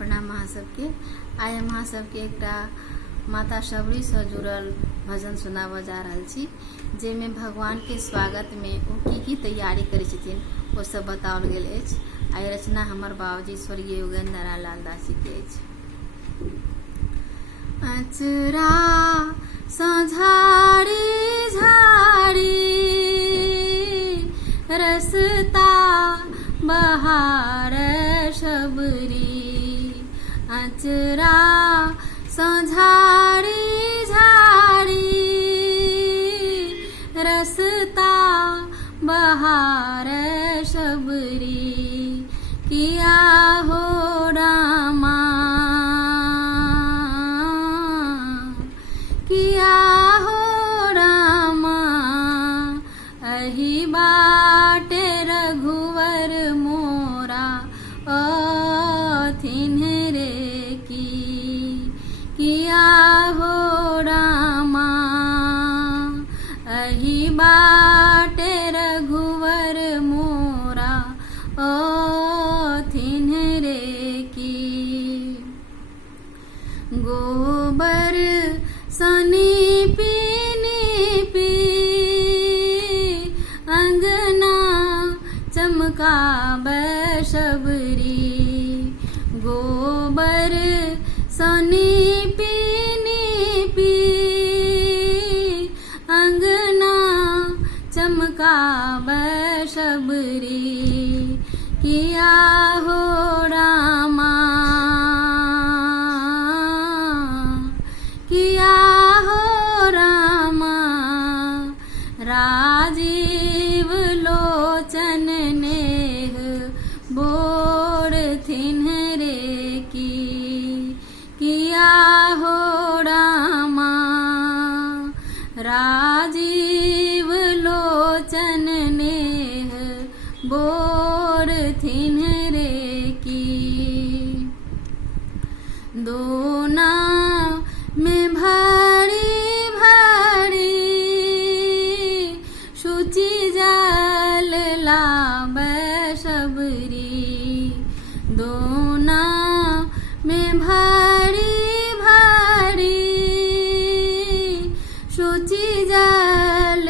प्रणाम अहाँ सबके। आइ हम अहाँ सबके एकटा माता शबरी से जुड़ल भजन सुनाबऽ जा रहल छी, जेमे भगवान के स्वागत में ओ की तैयारी करै छथिन ओ सब बताओल गेल अछि। आइ रचना हमर बाबूजी स्वर्गीय योगेंद्र लाल दासी के अछि। अचरा सझाड़ी झाड़ी रसता बहार शबरी, अचरा सझाड़ी झाड़ी रसता बहार शबरी, किया हो रामा किया हो रामा, अहि बाटे रघुवर मोरा अथिन रे की, किया हो रामा अहि बाटे रघुवर मोरा अथिन रे की। गोबर सनी पी अंगना चमकाब शबरी, गोबर सनी पी अंगना चमकाब शबरी, किया हो रामा किया हो रामा, राजीव लोचन नेह बोर थिन रे की, किया हो रामा राजीव लोचन नेह बोर थिन रे की। दोना में भरी भरी शुचि जल लाब शबरी, दोना में भरी भरी शुचि जल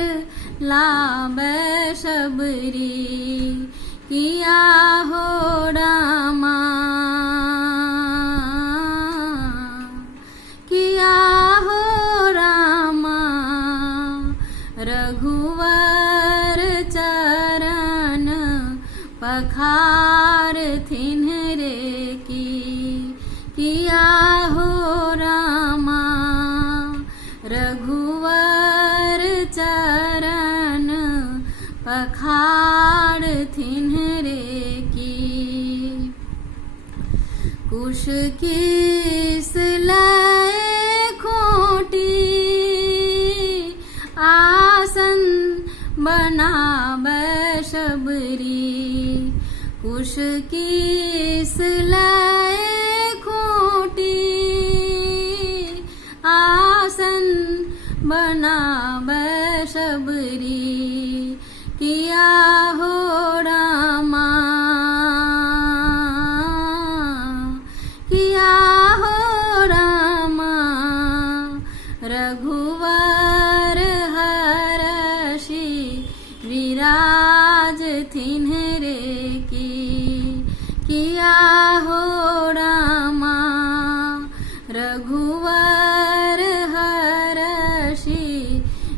लाब शबरी, किया हो रामा किया हो रामा, रघुवर चरण पखार थिन रे की, किया हो रामा रघुवर चरण पखार थिन रे की। कुश किस लय खोटी आसन बनाब शबरी, कुश किस लय खोटी आसन बनाब शबरी, किया हो रामा किया हो रामा, रघुवर हरषि विराज थिन रे की, किया हो रामा रघुवर हरषि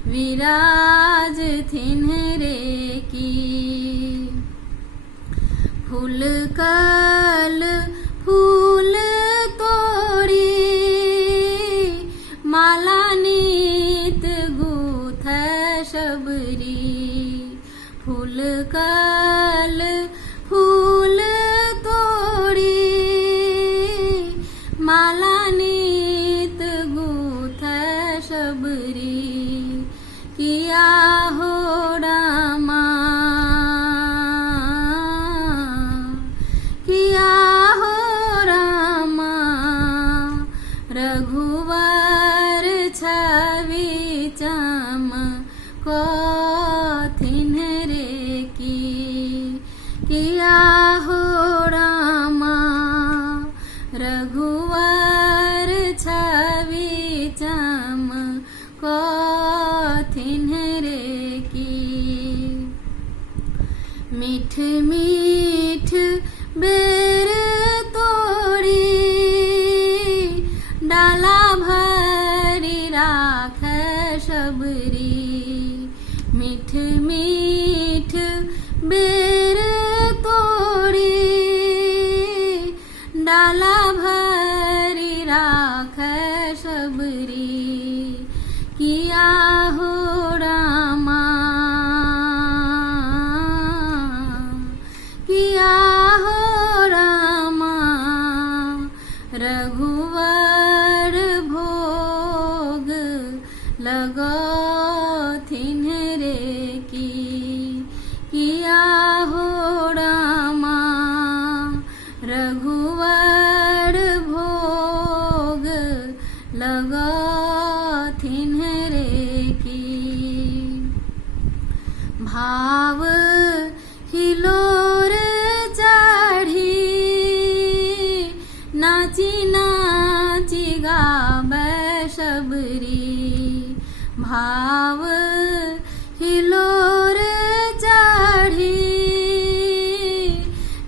विराज थिन रे की। मीठ मीठ बेर तोड़ी डाला भरी राख सबरी। मीठ मीठ बेर तोड़ी डाला भरी राख सबरी। किया हो रामा किया हो रामा रघुवर भोग लगथिन रे की। किया हो रामा रघुवर भोग लगथिन रे की। भाव हिलोर चढ़ी नाची नाची गाबै सबरी। भाव हिलोर चढ़ी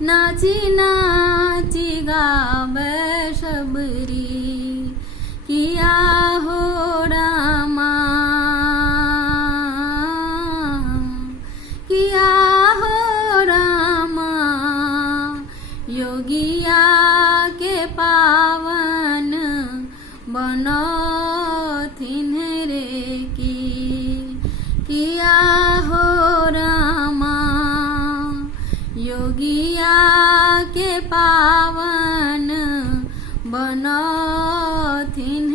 नाची नाची गाबै सबरी। किया हो रामा किया हो रामा योगिया के पावन बनथिन रे की। किया हो रामा योगिया के पावन बनथिन